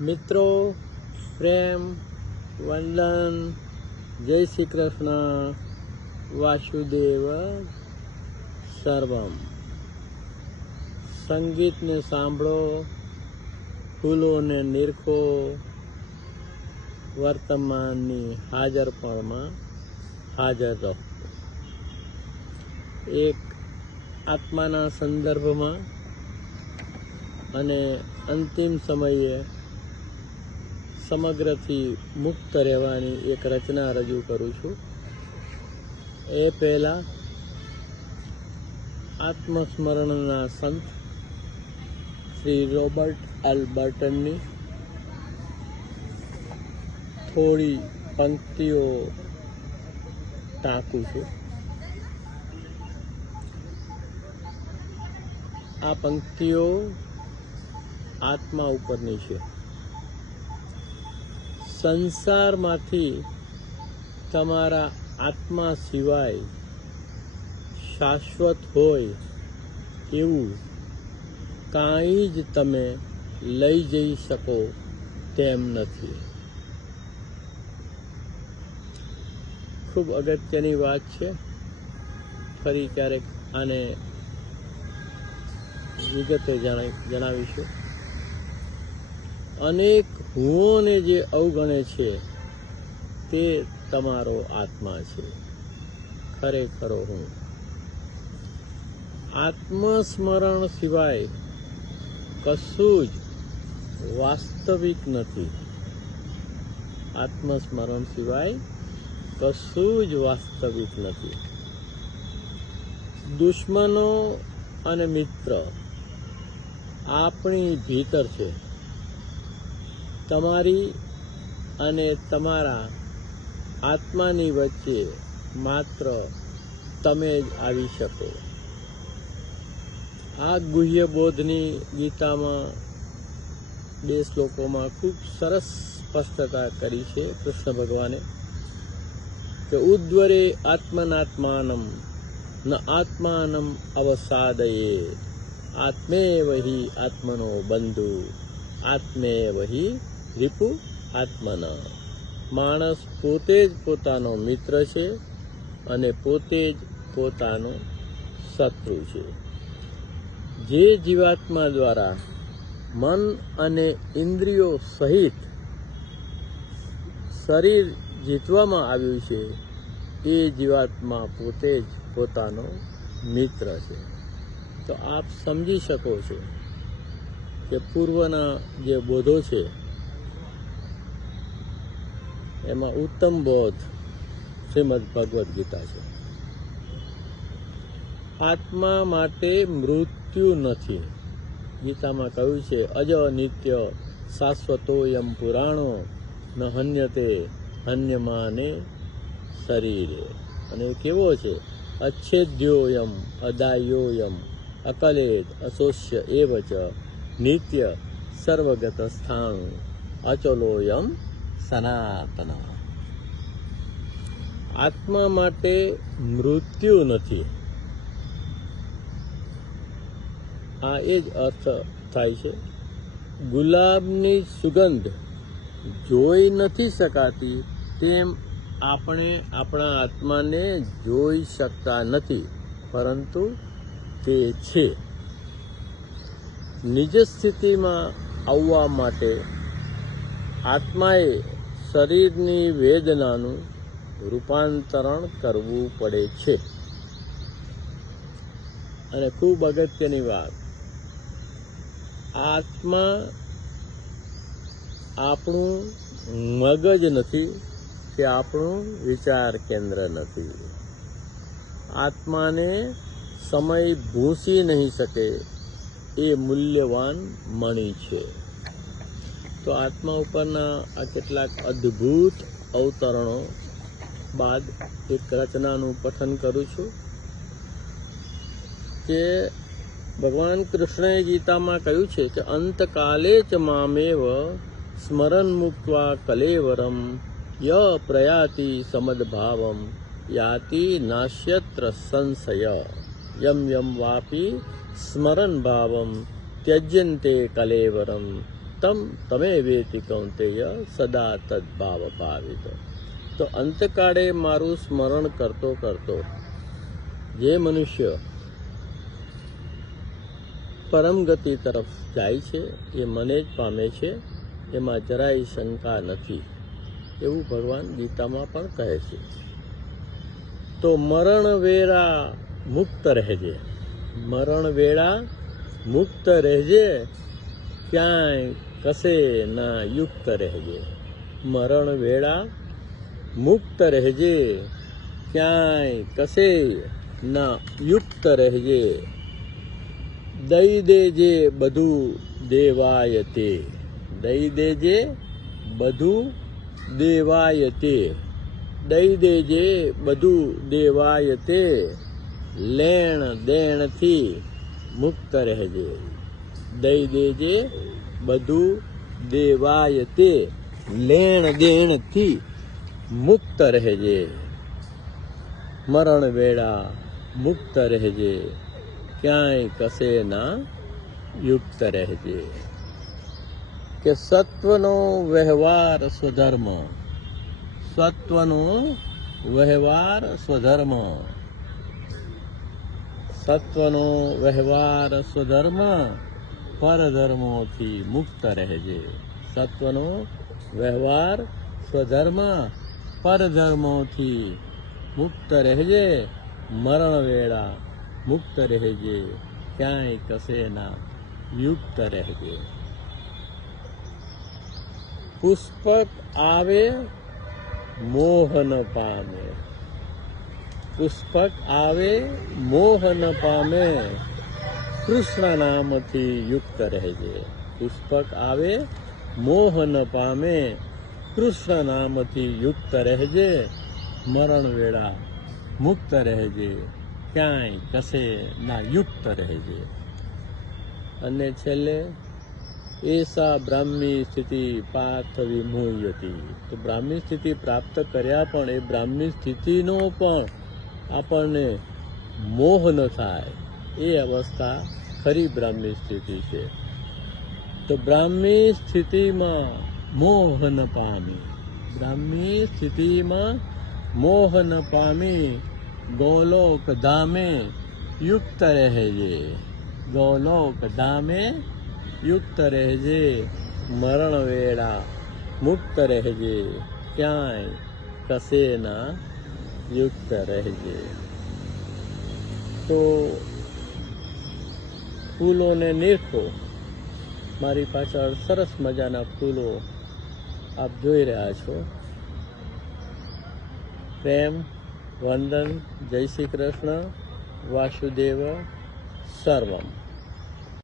મિત્રો, પ્રેમ, વંદન, જય શ્રી કૃષ્ણ, વાસુદેવ સર્વમ. સંગીતને સાંભળો, ફૂલોને નિરખો, વર્તમાનની હાજરપણમાં હાજર રહો. એક આત્માના સંદર્ભમાં અને અંતિમ સમયે સમગ્રથી મુક્ત રહેવાની એક રચના રજૂ કરું છું. એ પહેલાં આત્મસ્મરણના સંત શ્રી રોબર્ટ એલ્બર્ટનની થોડી પંક્તિઓ ટાંકું છું. આ પંક્તિઓ આત્મા ઉપરની છે. સંસારમાંથી તમારા આત્મા સિવાય શાશ્વત હોય એવું કાંઈ જ તમે લઈ જઈ શકો તેમ નથી. ખૂબ અગત્યની વાત છે. ફરી ક્યારેક આને વિગતે જણાવી જણાવીશું. અનેક હુઓને જે અવગણે છે, તે તમારો આત્મા છે. ખરેખરો હું. આત્મસ્મરણ સિવાય કશું જ વાસ્તવિક નથી. આત્મસ્મરણ સિવાય કશું જ વાસ્તવિક નથી. દુશ્મનો અને મિત્ર આપણી ભીતર છે. તમારી અને તમારા આત્માની વચ્ચે માત્ર તમે જ આવી શકો. આ ગુહ્ય બોધની ગીતામાં બે શ્લોકોમાં ખૂબ સરસ સ્પષ્ટતા કરી છે કૃષ્ણ ભગવાને કે ઉદ્વરે આત્મનાત્માનમ, ન આત્માનમ અવસાદયે. આત્મેવ હિ આત્મનો બંધુ, આત્મેવ હિ રિપુ આત્માના. માણસ પોતે જ પોતાનો મિત્ર છે અને પોતે જ પોતાનો શત્રુ છે. જે જીવાત્મા દ્વારા મન અને ઇન્દ્રિયો સહિત શરીર જીતવામાં આવ્યું છે, એ જીવાત્મા પોતે જ પોતાનો મિત્ર છે. તો આપ સમજી શકો છો કે પૂર્વના જે બોધો છે એમાં ઉત્તમ બોધ શ્રીમદ ભગવદ્ ગીતા છે. આત્મા માટે મૃત્યુ નથી. ગીતામાં કહ્યું છે, અજ નિત્ય શાશ્વતોયમ પુરાણો, ન હન્યતે હન્યમાને શરીરે. અને કેવો છે અચ્છેદ્યોયમ અદાયોયમ અકલેદ અશોષ્ય એવ ચ નિત્ય સર્વગત સ્થાણું અચલોયમ સનાતન. આત્મા માટે મૃત્યુ નથી. આ એ જ અર્થ થાય છે. ગુલાબની સુગંધ જોઈ નથી શકાતી તેમ આપણે આપણા આત્માને જોઈ શકતા નથી, પરંતુ તે છે. નિજ સ્થિતિમાં આવવા માટે આત્માએ શરીરની વેદનાનું રૂપાંતરણ કરવું પડે છે. અને ખૂબ અગત્યની વાત, આત્મા આપણું મગજ નથી કે આપણું વિચાર કેન્દ્ર નથી. આત્માને સમય ભૂંસી નહીં શકે એ મૂલ્યવાન મણી છે. તો આત્મા ઉપરના આ કેટલાક અદ્ભુત અવતરણો બાદ એક રચનાનું પઠન કરું છું કે ભગવાન કૃષ્ણએ ગીતામાં કહ્યું છે કે અંતકાલે ચ મામેવ સ્મરણ મુક્વા કલેવરમ, ય પ્રયાતિ સમદભાવમ, યાતિ નાશ્યત્ર સંશય, યમ યમ વાપી સ્મરણ ભાવમ, ત્યજ્યંતે કલેવરમ. તમ તમે વેતિ કૌંતેય સદા તદભાવ ભાવિત તો અંતકાળે મારું સ્મરણ કરતો કરતો જે મનુષ્ય પરમ ગતિ તરફ જાય છે એ મને જ પામે છે એમાં જરાય શંકા નથી, એવું ભગવાન ગીતામાં પણ કહે છે। તો મરણ વેળા મુક્ત રહેજે, મરણ વેળા મુક્ત રહેજે, ક્યાંય કશે ના યુક્ત રહેજે, મરણ વેળા મુક્ત રહેજે, ક્યાંય કશે ના યુક્ત રહેજે. દઈ દેજે બધું દેવાય તે, દઈ દેજે બધું દેવાય તે, દઈ દેજે બધું દેવાય તે, લેણ દેણથી મુક્ત રહેજે. દઈ દેજે બધું દેવાય તે લેણ દેણથી મુક્ત રહેજે. મરણ વેળા મુક્ત રહેજે. ક્યાંય કશે ના યુક્ત રહેજે. કે સત્વનો વ્યવહાર સ્વધર્મ. સત્વનો વ્યવહાર સ્વધર્મ. સત્વનો વ્યવહાર સ્વધર્મ પરધર્મોથી મુક્ત રહેજે સત્વનો વ્યવહાર સ્વધર્મ પરધર્મોથી મુક્ત રહેજે મરણ વેળા મુક્ત રહેજે ક્યાંય કશે ના યુક્ત રહેજે પુષ્પક આવે મોહન પામે પુષ્પક આવે મોહન પામે કૃષ્ણ નામથી યુક્ત રહેજે. પુષ્પક આવે, મોહન પામે કૃષ્ણ નામથી યુક્ત રહેજે. મરણ વેળા મુક્ત રહેજે. ક્યાંય કશે ના યુક્ત રહેજે. અને છેલ્લે, એસા બ્રાહ્મી સ્થિતિ પાર્થ વિમોહ્યતી તો બ્રાહ્મી સ્થિતિ પ્રાપ્ત કર્યા પણ એ બ્રાહ્મી સ્થિતિનો પણ આપણને મોહ ન થાય. એ અવસ્થા ખરી બ્રાહ્મી સ્થિતિ છે. તો બ્રાહ્મી સ્થિતિમાં મોહ ન પામી. બ્રાહ્મી સ્થિતિમાં મોહ ન પામી. ગૌલોક ધામે યુક્ત રહેજે. ગૌલોક ધામે યુક્ત રહેજે. મરણ વેળા મુક્ત રહેજે. ક્યાંય કસેના યુક્ત રહેજે. તો ફૂલોને નિરખો. મારી પાછળ સરસ મજાના ફૂલો આપ જોઈ રહ્યા છો. પ્રેમ, વંદન, જય શ્રી કૃષ્ણ, વાસુદેવ, સર્વમ.